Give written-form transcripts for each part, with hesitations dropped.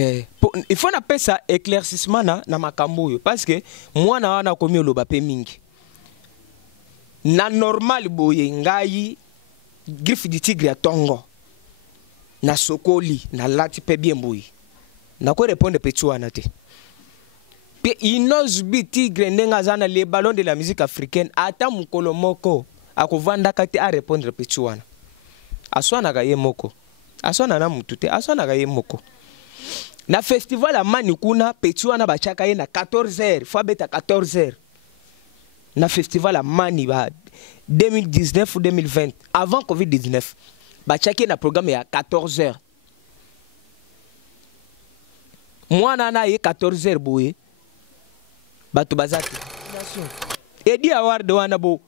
Il faut appeler ça éclaircissement na makambo parce que moi na wana komi oloba pe mingi na normal boye ngai griffe du tigre ya tongo na sokoli na lati pe bien boye na ko répondre pe tuana te pe inozbi tigre ndenga zana les ballons de la musique africaine ata mukolo moko akovanda kati a répondre pe tuana aswana ga ye moko aswana na mutu te aswana ga ye moko na festival à Manikuna, Petuana Bachakaye na 14h, faut beta 14h. Na festival à Mani 2019 ou 2020, avant Covid-19. Bachakaye na programme à 14h. Moi nana ye 14h boye. Batu bazaki. Et dit award wana bo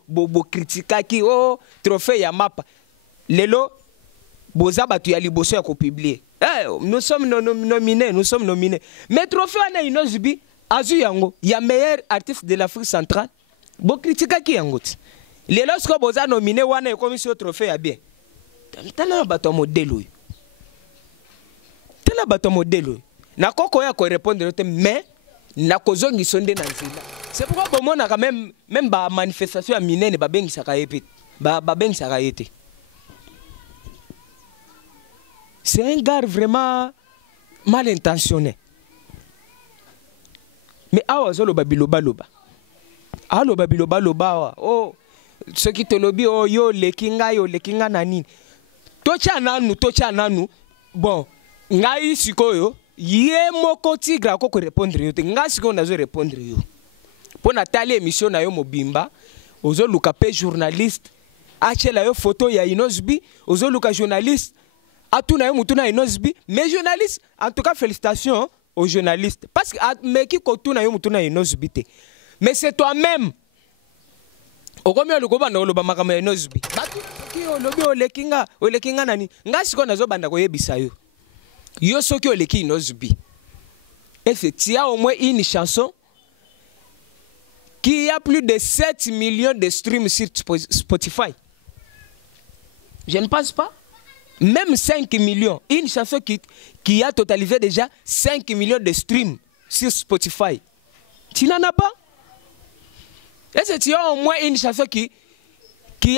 critica ki oh trophée ya mapa. Lelo boza batu ya liboso ya ko publier. Nous sommes nominés, nous sommes nominés. Mais trophée wana inozbi azu yango ya meilleur artiste de l'Afrique centrale. Bo critique ki yango. Les lorsque boza nominé wana comme sur trophée ya bien. Tala bato modèle. Tala bato modèle. Na koko ya ko répondre mais na kozongi sonde na nzila. C'est pourquoi bon mona quand même ba manifestation ya minene ba bengi saka yepet. Ba bengi saka yete. C'est un gars vraiment mal intentionné. Mais awa zolo babiloba loba. Alo babiloba loba oh ceux qui te lobby oh yo lekinga nani. Tocha nanu bon ngai sikoyo ye moko tigre ko répondre yo te ngai sikoyo nazo répondre yo. Pour natali émission na yo mobimba ozo luka pe journaliste achela yo photo ya Inozbi ozo luka journaliste Atuna yo mutuna Inozbi, mais journalistes, en tout cas félicitations aux journalistes. Parce que mais qui kotuna yo mutuna Inozbi te. Mais c'est toi-même. Okomi olukoba na oloba makama Inozbi. Batu ki olobi olekinga nani. Ngasi ko nazo banda ko yebisa yo. Yo soki oleki Inozbi. Et tu as au moins une chanson qui a plus de 7 millions de streams sur Spotify. Je ne pense pas. Même 5 millions. Une chanson qui a totalisé déjà 5 millions de streams sur Spotify. Tu n'en as pas? Est-ce que tu as au moins une chanson qui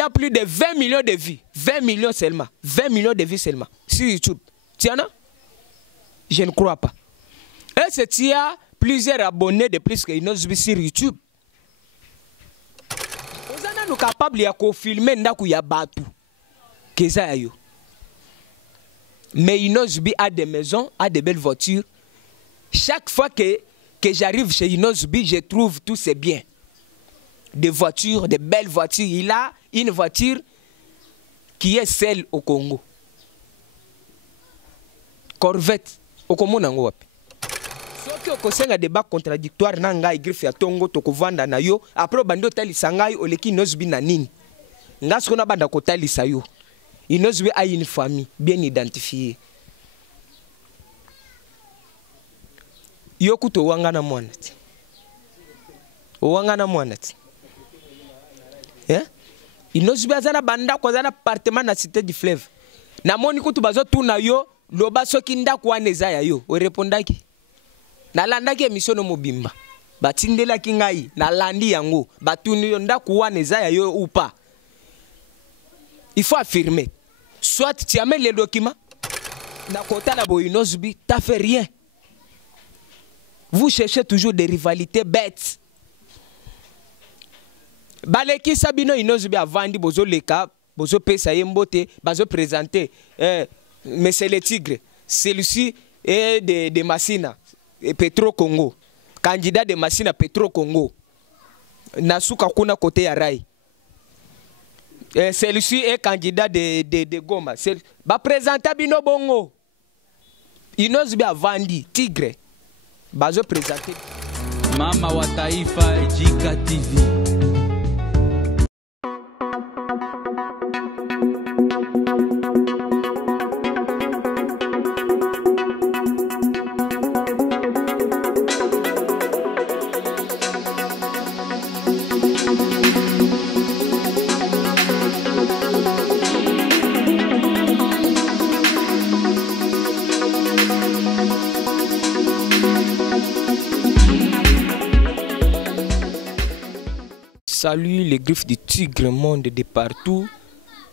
a plus de 20 millions de vues? 20 millions seulement. 20 millions de vues seulement. Sur YouTube. Tu en as? Je ne crois pas. Est-ce que tu as plusieurs abonnés de plus que Inozbi sur YouTube? Nous sommes capables de filmer ndaku ya batu. Keza yo. Mais Inozbi a des maisons, a des belles voitures. Chaque fois que j'arrive chez Inozbi, je trouve tous ces biens. Des voitures, des belles voitures. Il a une voiture qui est celle au Congo. Corvette. Au Congo, nango wapi. Soki okosenga débat contradictoire nanga griffe ya tongo tokovanda na yo. Après bando talisa ngai oleki Inozbi na nini. Ngasko na banda kotalisa yo. Inozbi a une famille bien identifiée. Yokuto wangana mwanati. Wangana mwanati. Yeah? Inozbi azana banda kwa zana appartement na cité du fleuve. Na moni kutu bazo tuna yo loba soki ndako waneza ya yo. O repondaki. Na landaki émission no mobimba. Batindela kingai na landi yango. Batuni yo ndako waneza ya yo ou pas. Il faut affirmer. Soit tu amènes les documents, Inozbi, tu n'as fait rien. Vous cherchez toujours des rivalités bêtes. Baleki Sabino Inozbi a vendu bozo leka, bozo pesa yembote, bozo présenté. Mais c'est le tigre. Celui-ci est de Massina, Petro Congo. Candidat de Massina, Petro Congo. Nasuka kuna côté ya Rai. Celui-ci est candidat de Goma. Va présenter Bino Bongo. Inozbi a vendu tigre. Bazo présenter. Mama wa Taifa Jika TV. Salut les griffes du tigre monde de partout.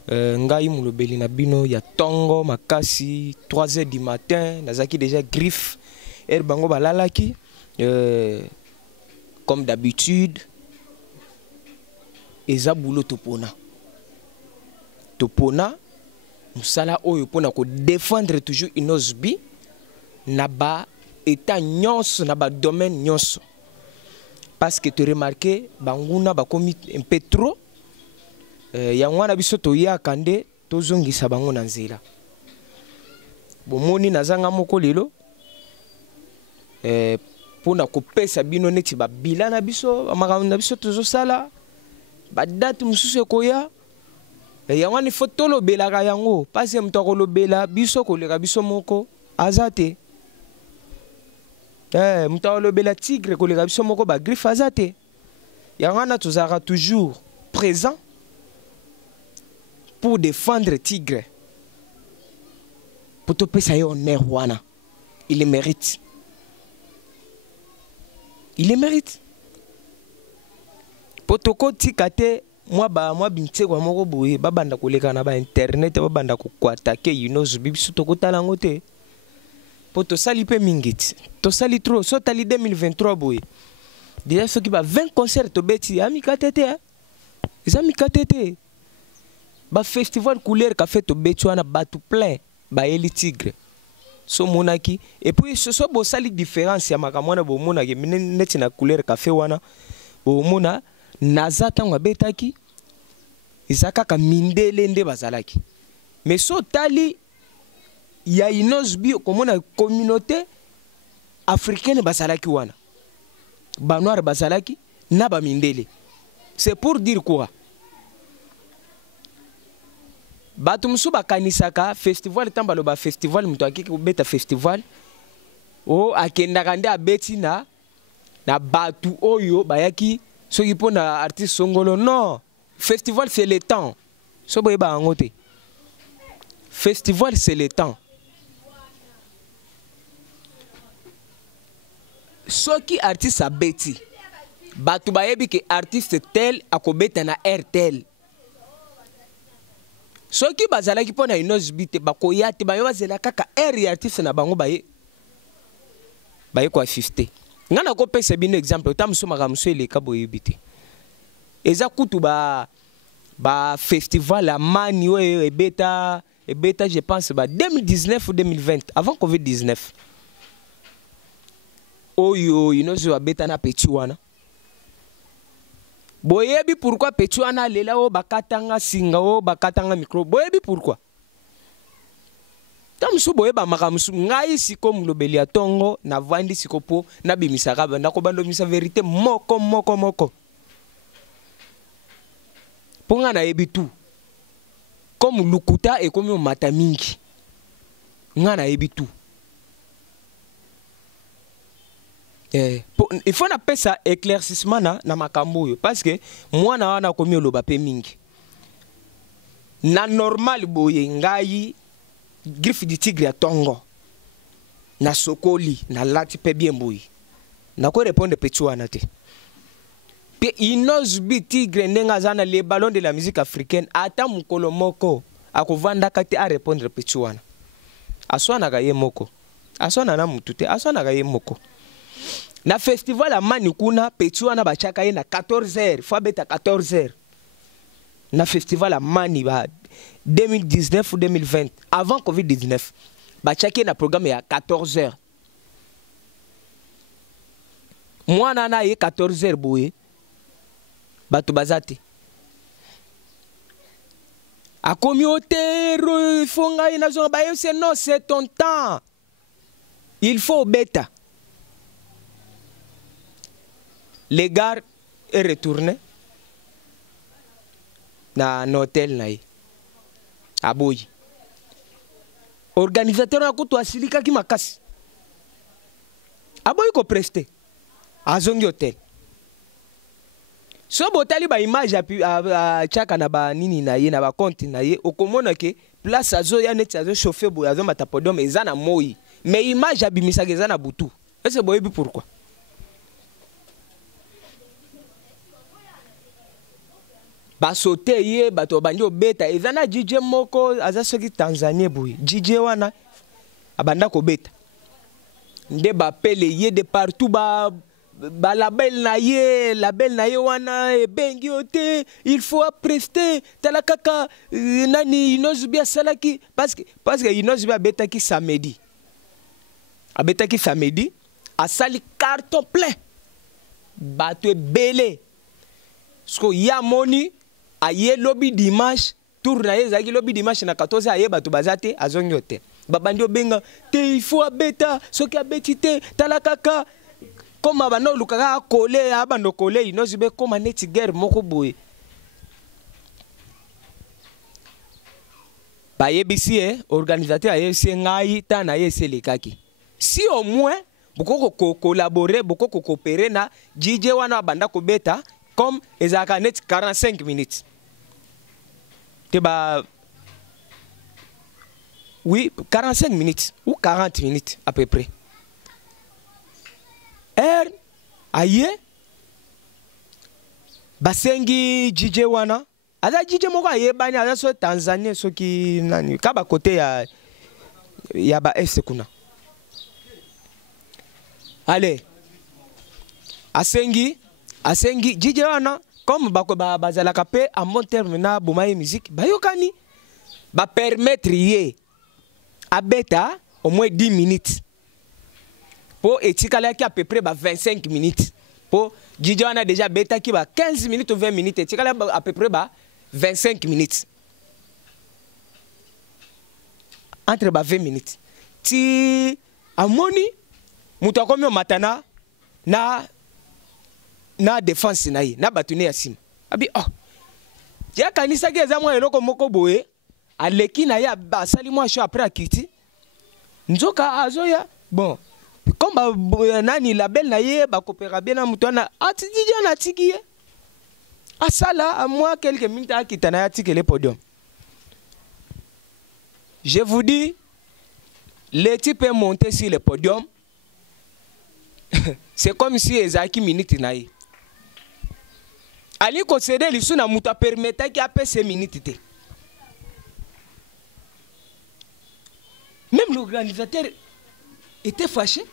Ngai mulobeli na bino ya tongo makasi 3h du matin nazaki déjà griffe bango balalaki comme d'habitude eza boulot topona musala oyo pona ko défendre toujours inosbi na ba état nyonso na ba domaine nyonso parce que tu remarqué banguna ba komi un peu trop yangwana biso toyaka nde tozongisa bango na nzela bomoni nazanga moko lelo pona kopesa bino neti babila na biso makambo na biso tozosala badate mosusu ekoya yangwani fo tolobelaka yango pasi moto akolobela biso koleka biso moko aza te moto akolobela tigre koleka biso moko bagriffe aza te yangwana tozalaka toujours présent pour défendre tigre pour topesa ye honneur wana il le mérite. Il le mérite. Potoko tikate moi binte kwa moko boye babanda koleka na ba internet babanda ko attaquer inosbi biso toko talango te. Poto sali pe mingiti. To sali trop so tali 2023 boye. Déjà ceux qui ba 20 concerts to beti amikatete hein. Les amikatete. Ba festival couleur ka fait to beti wana batu plein ba eli tigre. So monaki et puis ce soit bo sali différence ya makamwana bo monaki neti na couleur café wana bo mona nazata ngwa betaki izaka ka mindele nde bazalaki mais so tali ya inosbi komona communauté africaine bazalaki wana ba noir bazalaki na ba mindele c'est pour dire quoi batu musu bakanisaka festival tambalo ba festival mutu akiki beta festival o akendaka nde abeti na batu oyo bayaki soki pona artiste songolo non festival c'est le temps so boye ba ngote festival c'est le temps soki artiste abeti batu bayebi ke artiste tel akobeta na air tel soki bazalaki pona inosbi te bakoya te bayo bazela kaka air artiste na bango baye kwa 50 ngana ko pesa bino exemple tamuso makamuso eleka boyebi te eza kutu ba festival amani oyo ebeta je pense ba 2019 ou 2020 avant Covid-19 oyo inozo abeta na petit wana boyebi pourquoi petit wana lela o bakatanga singa o bakatanga micro boyebi pourquoi tamusu boyeba makamusu ngai siko mulobeli ya tongo na vandi siko po na bimisaka banda ko bando misa vérité moko ponga na yebi tout comme lukuta et comme mata mingi nga na yebi tout il faut na pesa éclaircissement na makambo yo parce que moi na wana komi oloba pe mingi na normal boye ngai griffe du tigre ya tongo na sokoli na lati pe bien boye na ko répondre petit wana te pe inosbi tigre ndenga zana les ballons de la musique africaine ata mukolo moko akovanda kati a répondre petit wana aswana ga ye moko aswana na mutute aswana ga ye moko na festival amani kuna petit wana bachaka ye na 14h fois beta 14h na festival amani ba 2019 ou 2020 avant Covid-19 bachaka na programme ya 14h mwana na ye 14h boye batu bazate a communautaire fonga ina zo ba c'est non c'est ton temps il faut beta. Les gars est retourné dans un hôtel naï à Boyi. Organisateur a kutu asilika ki makasi. A Boyi ko presté à zongi hôtel. So botali ba image a chaka na ba nini na ye na ba compte na ye okomona ke place azo ya net azo chauffer boya azo matapodom ezana moi mais image abimisa ke ezana butu. Est-ce boyebi pourquoi? basote ye bato bandi obeta ezana DJ moko aza soki Tanzanie boy DJ wana abanda ko beta nde bapele ye de partout ba label na ye wana ebengi ote il faut prester tala kaka nani inozubia salaki parce que inozubia betaki samedi asali carton plein bato ebele sko ya moni aye lobby dimanche tour na ye zaki lobby dimanche na 14 aye bato bazate azongi hotel babandi obenga te il faut abeta soki abeti te tala kaka comme abano lukaka kole abando kole inozube comme neti guerre moko boye bayebisi organisateur ayebisi ngai ta na ye selekaki si au moins boko collaborer boko coopérer na DJ wana abanda ko beta comme ezaka net 45 minutes te ba oui 45 minutes ou 40 minutes à peu près aye basengi DJ wana aza DJ moko ayebani aza so Tanzanie soki nani kaba côté ya ba est kuna allez asengi DJ wana comme bazalaka pe en bon terme na bomaye musique bayokani ba permettre ye abeta au moins 10 minutes pour etikala ki à peu près 25 minutes pour DJ wana déjà beta ki 15 minutes ou 20 minutes etikala à peu près 25 minutes entre 20 minutes ti amoni mutu akomi o matana na défense na ye na batune ya sim abi ya kanisa ki eza mwa eloko moko boye aleki na ye asali mwa show après akiti nzoka azoya bon comme nani label na ye bakopera bien na mutu wana DJ na tiki ye asala à moi quelques minutes akita na ya tiki le podium. Je vous dis, le type est monté sur le podium. C'est comme si ezaki minute na ye. Ali concéder lisu na muta permettait qu'il appelle ces minutes te. Même l'organisateur était fâché.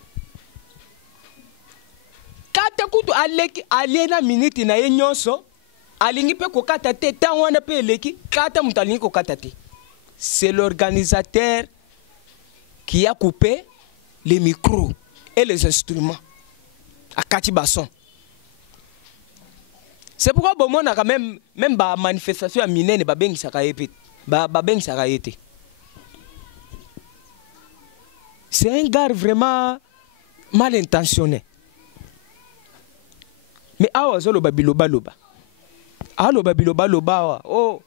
Kata kutu aleki aliena minute na ye nyonso alingi pe kokata te tan wana pe eleki kata mutalingi kokata te. C'est l'organisateur qui a coupé les micros et les instruments à Kati Basson. C'est pourquoi bon on a quand même ba manifestation à Minene ba bengi sakayepe ba bengi sakayete. C'est un gars vraiment mal intentionné. Mais awa zolo babiloba loba. Alo babiloba loba oh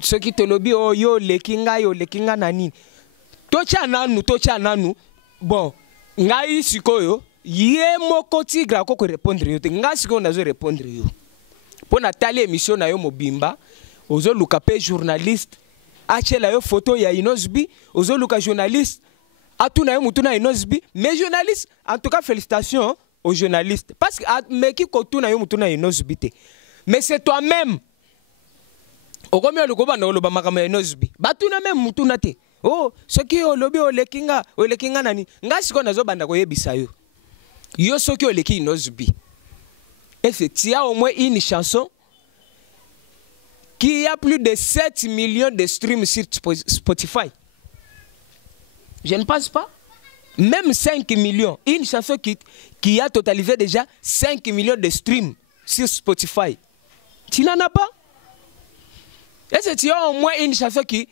ceux qui te lobby oh yo lekinga nani. Tocha nanu bon ngai sikoyo ye moko tigra ko répondre yo te ngai sikoyo nazo répondre yo. Pour Nathalie émission na yo mobimba ozo luka pe journaliste achela yo photo ya Inozbi ozo luka journaliste atuna yo mutuna Inozbi mais journaliste en tout cas félicitations aux journalistes parce que mais qui kotuna yo mutuna Inozbi te mais c'est toi-même okomi olukoba na oloba makama Inozbi batuna même mutuna te oh soki olobi olekinga nani ngasi ko nazo banda ko yebisa yo soki oleki Inozbi. Et il y a au moins une chanson qui a plus de 7 millions de streams sur Spotify. Je ne pense pas. Même 5 millions. Une chanson qui a totalisé déjà 5 millions de streams sur Spotify. Tu n'en as pas? Et il y a au moins une chanson qui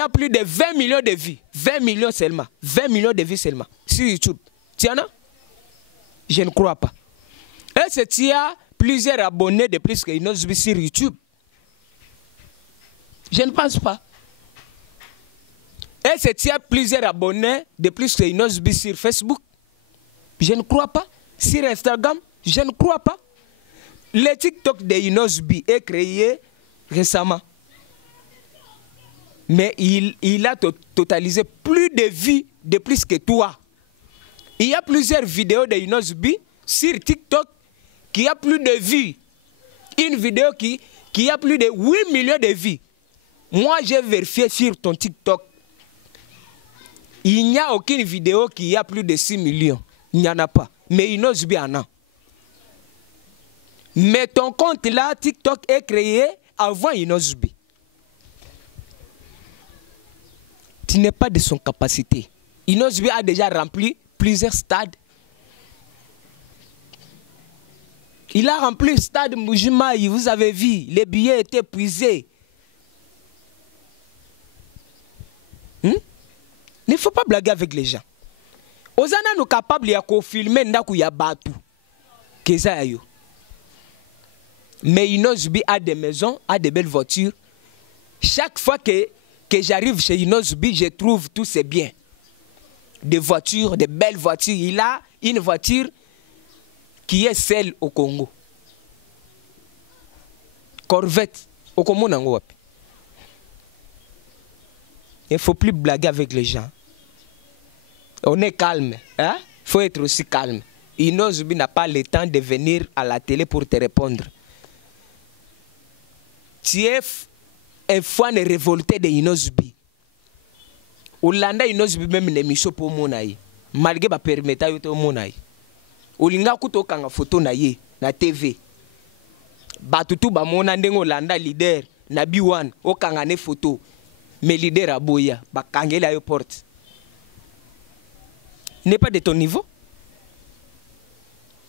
a plus de 20 millions de vues. 20 millions seulement. 20 millions de vues seulement. Sur YouTube. Tu en as? Je ne crois pas. Et il y a plusieurs abonnés de plus que Inozbi sur YouTube. Je ne pense pas. Et il y a plusieurs abonnés de plus que Inozbi sur Facebook. Je ne crois pas. Sur Instagram, je ne crois pas. Le TikTok de Inozbi est créé récemment. Mais il a totalisé plus de vues de plus que toi. Il y a plusieurs vidéos de Inozbi sur TikTok qui a plus de vues. Une vidéo qui a plus de 8 millions de vues. Moi, j'ai vérifié sur ton TikTok. Il n'y a aucune vidéo qui a plus de 6 millions. Il n'y en a pas. Mais Inoz B en a. Mais ton compte là, TikTok, est créé avant Inoz B. Tu n'es pas de son capacité. Inoz B a déjà rempli plusieurs stades. Il a rempli le stade Mbujimayi, vous avez vu, les billets étaient épuisés. Il ne faut pas blaguer avec les gens. Ozana nous capables de filmer ndaku ya batu. Keza yo. Mais Inoz B a des maisons, a des belles voitures. Chaque fois que j'arrive chez Inoz B, je trouve tous ces biens. Des voitures, des belles voitures. Il a une voiture qui est celle au Congo. Corvette, au Congo nango wapi. Il ne faut plus blaguer avec les gens. On est calme. Hein? Il faut être aussi calme. Inoz B n'a pas le temps de venir à la télé pour te répondre. Tu es un fan révolté de Inoz B. Olanda Inoz B même ne miso pour monaï. Malgré ba permeta yoto monaï. Olinga kuto kanga photo na ye na TV. Batutu ba mona ndengo Olanda leader na B1 o kanga ne photo. Mais leader aboya ba kangela yo porte. N'est pas de ton niveau.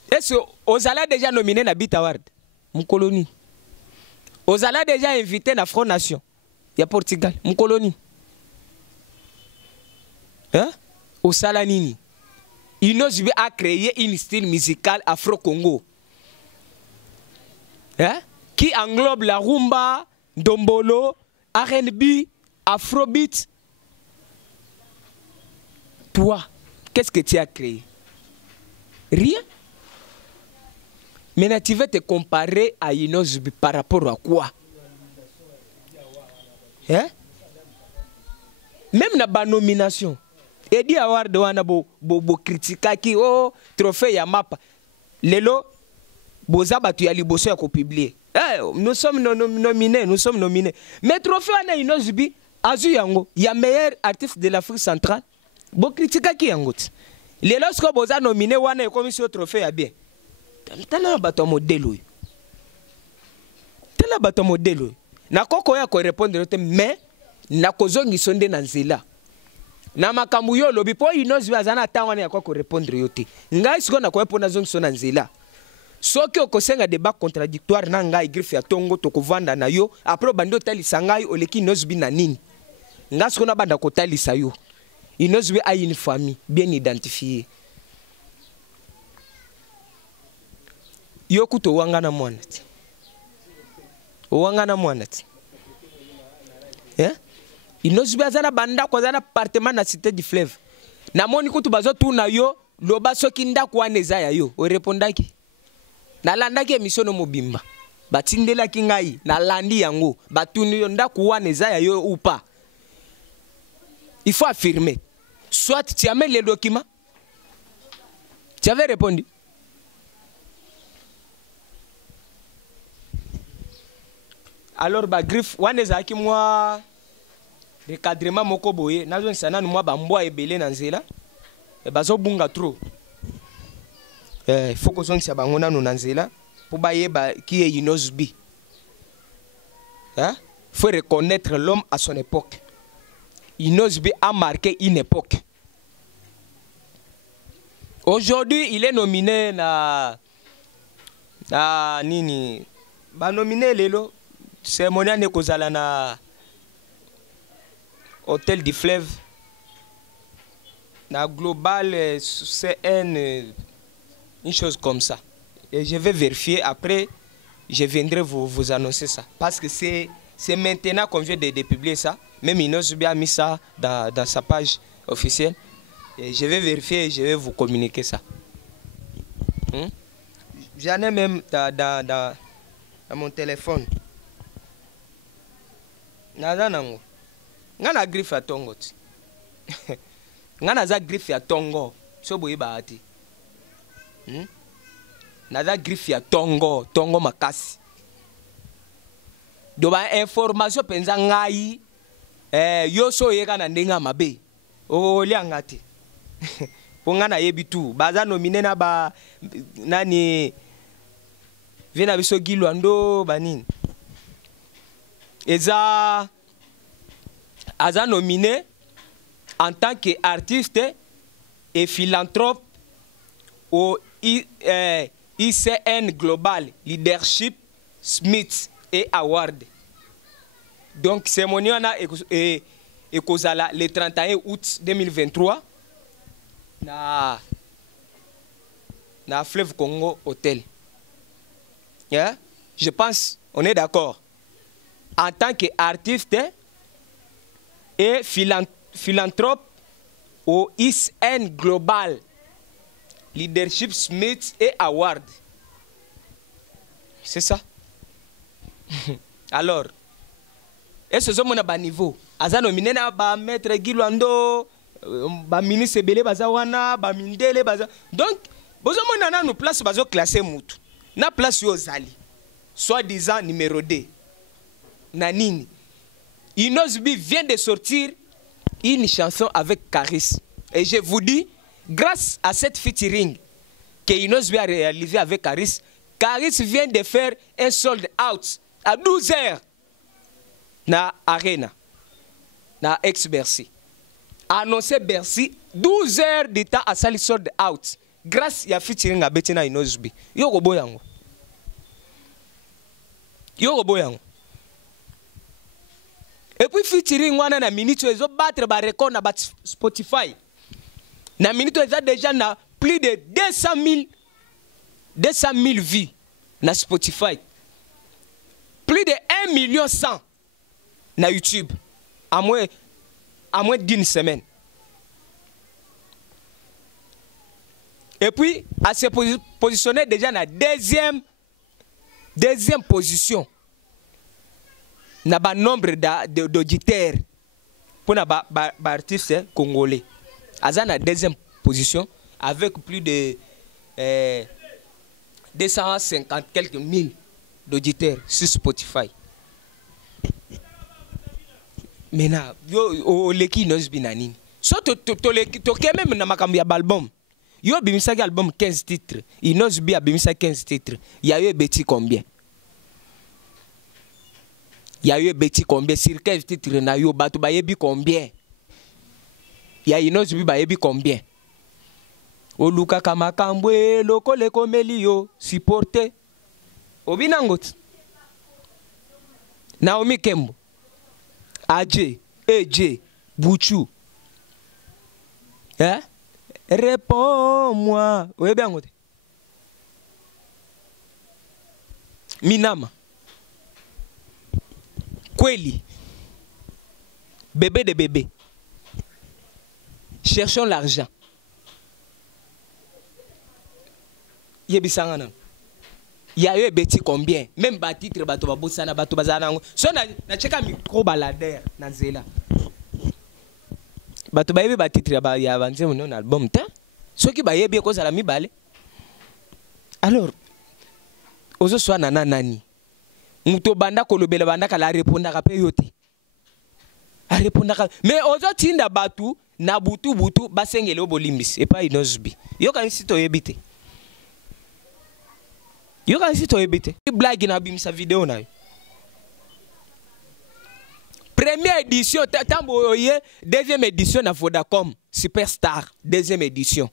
Est-ce que Ozala déjà nominé na Beat Award? Mon colonie. Ozala déjà invité na Front Nation. Il y a Portugal. Mon colonie. Hein? Osala nini? Inoz B a créé un style musical afro-congo. Hein? Qui englobe la rumba, dombolo, R&B, afrobeat. Toi, qu'est-ce que tu as créé? Rien. Maintenant, tu vas te comparer à Inoz B par rapport à quoi? Hein? Même dans la nomination. Edi Award wana bo critica ki oh trophée ya mapa. Lelo boza batu ya liboso ya ko publier. Nous sommes nominés, nous sommes nominés. Mais trophée wana Inoz B azu yango ya meilleur artiste de l'Afrique centrale. Bo critica ki yango. Lelo sko boza nominé wana ekomi so trophée ya bien. Tala bato modèle. Tala bato modèle. Na koko ya ko répondre mais na kozongi sonde na nzela. Na makambu yo lobi po Inoz B azana tangwana ya kwa ko répondre yote. Ngai siko na ko epona zongi sona nzela. Soki okosenga débat contradictoire na ngai griffe ya tongo tokovanda na yo après bando talisa ngai oleki Inoz B na nini. Ngai siko na banda ko talisa yo. Inoz B a une famille bien identifiée. Yo kuto wangana mwanati. Wangana mwanati. Yeah? Inoz B azana banda kwa zana appartement na cité du fleuve. Na moni kutu bazo tu na yo loba soki ndako wana eza ya yo. O répondaki. Na landaki émission no mobimba. Batindela ki ngai na landi yango. Batuni yo ndako wana eza ya yo ou pas. Il faut affirmer. Soit tu amènes les documents. Tu avais répondu. Alors ba griffe wana ezaki moi recadrement moko boye nazo nsana moi ba mbwa ebele na nzela e bazo bunga trop. Faut que zongi bango nanu na nzela pour bayeba qui est Inoz B. Hein? Faut reconnaître l'homme à son époque. Inoz B a marqué une époque. Aujourd'hui, il est nominé na nini ba nominé lelo cérémonie ne kozala na Hôtel du Fleuve na Global CN une chose comme ça. Et je vais vérifier après je viendrai vous annoncer ça parce que c'est maintenant qu'on vient de publier ça. Même Inoz B a mis ça dans sa page officielle. Et je vais vérifier et je vais vous communiquer ça. J'en ai même dans mon téléphone. Nazanango. Ngana griffe à tongo. Ngana za griffe à tongo. So boye baati. Naza griffe à tongo makasi. do ba information penza ngai yo so yeka na ndenga mabe o lianga te ponga na yebi tu baza nomine na ba nani vena biso gilwando banini eza aza nominé en tant qu'artiste et philanthrope au ICN Global Leadership Smith et Award. Donc, c'est mon nom et le 31 août 2023 na Fleuve Congo Hotel. Yeah? Je pense, on est d'accord. En tant qu'artiste et philanthrope au ICN Global Leadership Smith et Award. C'est ça. Alors, est-ce que mon niveau? Aza nominé na ba maître Gilwando, ba ministre Belé bazawana, ba mindele baza. Donc, bozo mona na nous place bazo classé mutu. Na place yo zali. Soi-disant numéro 2. Nanini. Inosbi vient de sortir une chanson avec Caris. Et je vous dis, grâce à cette featuring que Inosbi a réalisé avec Caris, Caris vient de faire un sold out à 12h na Arena, na ex-Bercy. Annoncé Bercy, 12h de temps à sali sold out. Grâce à featuring à Bettina Inosbi. Yo boyango. Yo boyango. Et puis featuring wana na minute ezo battre ba record na Spotify. Na minute ezo déjà na plus de 200 000 vues na Spotify. Plus de 1,1 million na YouTube. À moins d'une semaine. Et puis, à se positionner déjà na deuxième position. Na ba nombre d'auditeurs pour na ba artiste congolais. Aza na deuxième position avec plus de 250 quelques mille d'auditeurs sur Spotify. Maintenant, yo leki Inosbi nanini. So to même na makambi ya album. Yo bimisa ki album 15 titres. Inosbi a bimisa 15 titres. Ya yo beti combien? Ya yo beti combien sur 15 titres na yo batu ba yebi combien? Ya Inosbi ba yebi combien? Oluka kama kambwe lokole komeli yo supporter. Obinangot. Naomi Kembo. AJ, EJ, Bouchou. Hein? Réponds-moi. Oui, bien, Minama. Kweli. Bébé de bébé. Cherchons l'argent. Yebisanga. Il y a eu beti combien? Même batitre bato babosana bato bazana. So na cheka micro balader na zela. Bato bayebi batitre ya banze mon album ta. So ki bayebi ko zala mi bale. Alors ozo so na nani. Muto banda kolobela banda kala répondre ka pe yote. A répondre ka mais ozo tinda batu na butu basengele obolimbis et pas Inosbi. Yo kan sito yebite. Yo kan si to ebite. Blague na bimisa vidéo na yo. Première édition, tambo ye, deuxième édition na Vodacom, Superstar, deuxième édition.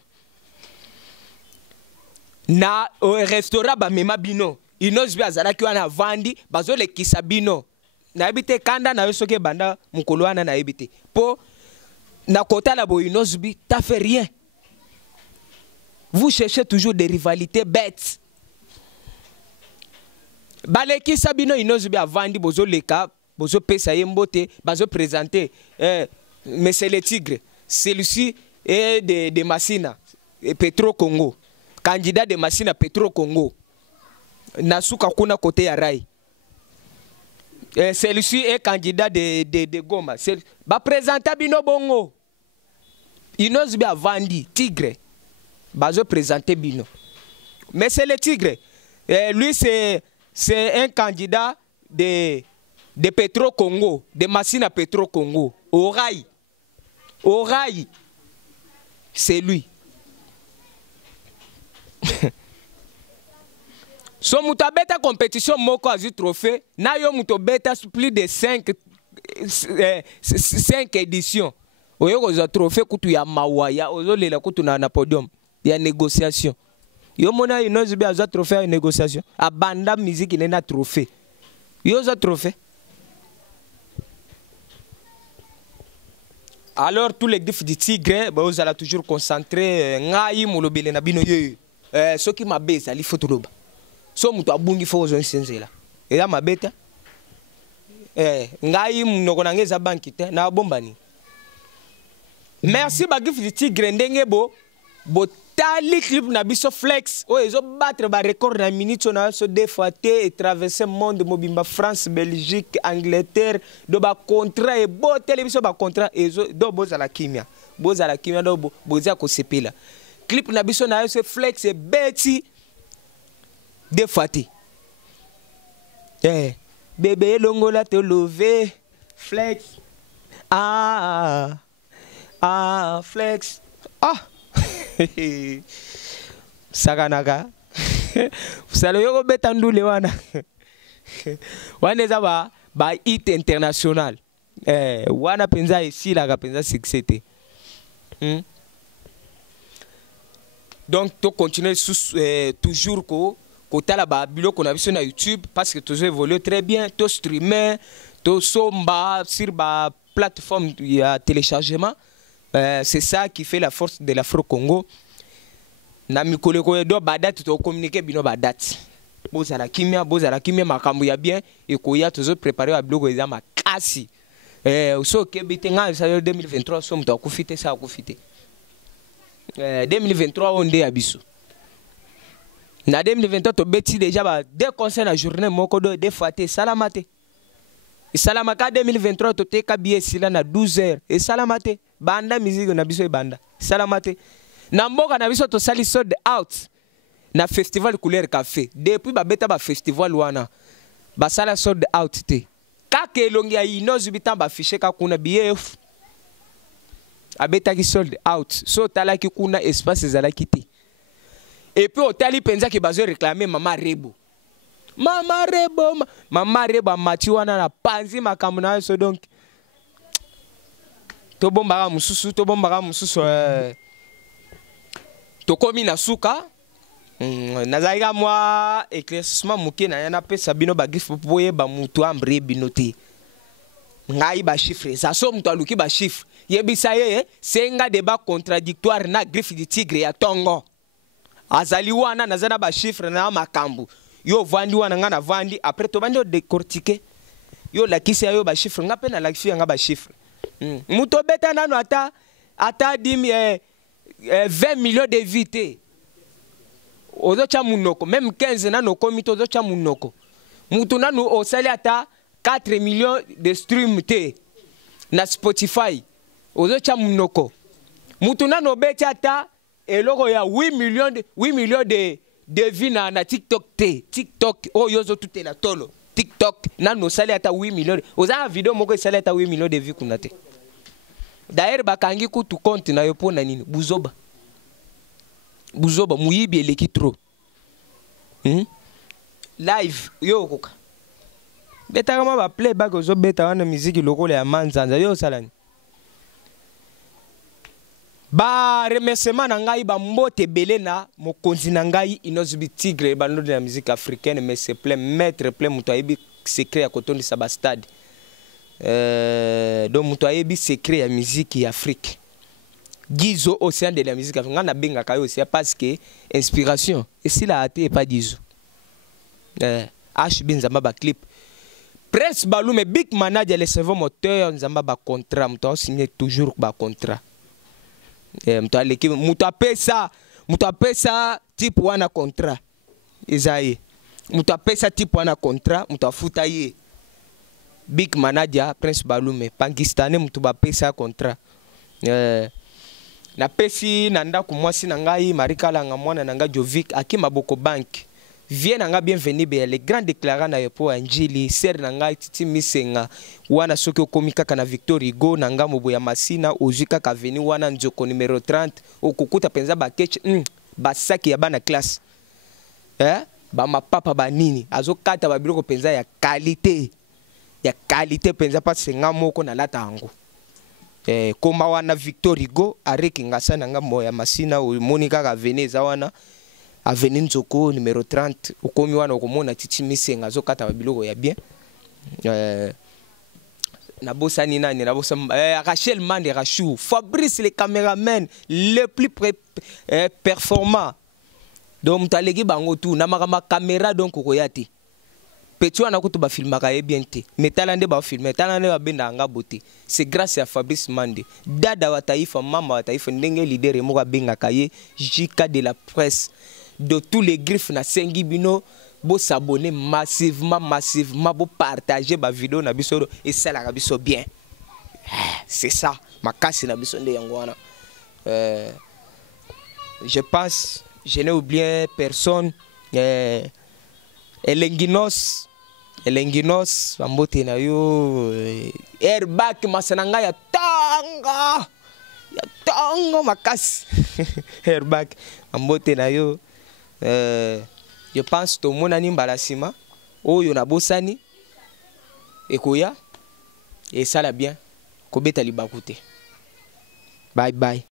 Na au restaurant ba mema bino, Inosbi azalaki wana vandi, bazo le kisabino. Na ebite kanda na yo soke banda mukolo wana na ebite. Po na kota la bo Inosbi, t'as fait rien. Vous cherchez toujours des rivalités bêtes. Baleki Sabino Inosbi a vendu bozo leka, bozo pesa yembote, bazo présenter mais c'est le tigre. Celui-ci est de Massina, Petro Congo. Candidat de Massina Petro Congo. Nasuka kuna côté ya Rai. Celui-ci est candidat de Goma. Ba présenter bino bongo. Inosbi a vendu tigre. Bazo présenter bino. Mais c'est le tigre. Lui c'est un candidat de de Petro Congo, de machines à Petro Congo, au rail. Au rail. C'est lui. So mutabeta compétition moko azu trophée, na yo mutobeta plus de 5 éditions. Oyo koza trophée kutu ya mawaya, ozo lela kutu na podium ya négociation. Yo mona ino zubi azu trophée ya négociation. Abanda musique nena trophée. Yo za trophée. Alors tous les gifs du tigre, vous allez toujours concentrer ngai molobele na bino ye. Ce qui m'a baissé, il faut tout so mutu abungi fo zo nsenzela eza mabeta ngai munoko nangeza banki te na bombani. Merci bagif du tigre ndenge bo tali clip na biso flex o ezo battre ba record na minute na so défaté et traverser monde mobimba France Belgique Angleterre do ba contrat et bo télévision ba contrat ezo do boza la kimia do boza ko sepela clip na biso na so flex et beti défaté. Bébé longola te lever flex flex Saganaga Salo yoko betandule wana wana eza ba hit international wana penza ici la penza succès. Donc to continuer toujours côté là-bas, biloko na biso na YouTube parce que toujours évolue très bien, to streamer, to somba sur la plateforme de téléchargement. C'est ça qui fait la force de l'Afro-Congo. Na mikolo ko do badate to communiquer bino badate. Bozala kimia makambo ya bien et ko ya toujours préparer ba biloko za makasi. So ke bitenga ça 2023 so mto akufite ça akufite. 2023 onde ya biso. Na 2023 to beti déjà ba deux concerts la journée moko do défaté salamate. Et salamaka 2023 to te kabiye sila na 12h et salamate banda musique na biso e banda salamate. Na mboka na biso to sali sold out na festival couleur café depuis ba beta ba festival wana ba sala sold out te kaka elongi ya inozu bitamba affiché ka kuna bief abeta ki sold out so talaki kuna espace ezalaki te. Et puis au tali penza ki bazo réclamer Mama Rebo amati wana na panzi makambo na so donc to bombaka mususu to komi na suka nazalika mwa éclaircissement moke na yana pesa bino bagif boye ba mutu ambre bino te ngai ba chiffre ça so mutu aluki ba chiffre yebisa ye senga débat contradictoire na griffe du tigre ya tongo azali wana nazana ba chiffre na makambu yo vandi wana nga na vandi après to bandi décortiquer yo lakisi yo ba chiffre nga pe na lakisi nga ba chiffre muto beta nanu ata 20 millions de vies ozo cha munoko même 15 nano komito ozo cha munoko mutu nanu osali ata 4 millions de stream te na Spotify ozo cha munoko mutu nanu beta ata eloko ya 8 millions de vues na TikTok te TikTok yozo tout na tolo TikTok nanu sali ata 8 millions oza video moko sali ata 8 millions de vues kuna te. D'ailleurs bakangi kutu compte na yo pona nini buzoba muyibi eleki trop live yo koka beta kama ba playback ozo beta wana musique lokole ya manzanza yo salani ba remerciement na ngai ba mbote belé na mokonzi na ngai inozubi tigre bando de la musique africaine mais c'est plein maître plein muto ayebi secret ya kotondi sa ba stade donc muto ayebi secret ya musique ya Afrique Gizo océan de la musique africaine na benga kayo aussi parce que inspiration et si la ate pas Gizo H Nzamba ba clip Prince Balume big manager les serveurs moteur Nzamba ba contrat muto signé toujours ba contrat muto apesa type wana contrat ezaye muto apesa type wana contrat muto afuta ye big manager Prince Balume Pakistani muto bapesa contrat na pesi nanda ku mwasi na ngai Marikala nga mwana nanga Jovic akima boko bank Viens nanga bienvenue be les grands déclarants na po Anjili ser nanga Titi Misenga wana soki okomi kaka na Victor Hugo nanga moboya masina ozika ka veni wana nzoko numéro 30 okukuta penza ba ketch ba saki ya bana classe ba mapapa ba nini azokata ba biloko penza ya qualité penza pa senga moko na lata yango koma wana Victor Hugo areki ngasa nanga moya masina o monika ka veni za wana Avenue Nzoko numéro 30 okomi wana okomona Titi Misenga azokata ba biloko ya bien na bosani nani na bosa Rachel Mande Rachou Fabrice le caméraman le plus performant donc mutalegi bango tout na makama caméra donc koyati petit wana ko to ba filmaka e bien te metalande ba filmer talande ba benda nga beauté c'est grâce à Fabrice Mande dada wa taifa mama wa taifa ndenge leader mo ka benga kaye JK de la presse de tous les griffes na sengi bino bo s'abonner massivement bo partager ba vidéo na biso et ça la biso bien c'est ça makasi na biso nde yango wana je pense je n'ai oublié personne Elenginos ambote na yo airbag masananga ya tanga makasi airbag ambote na yo je pense to monani mbalasima oyo na bosani ekoya et ça la bien kobeta libakute bye bye.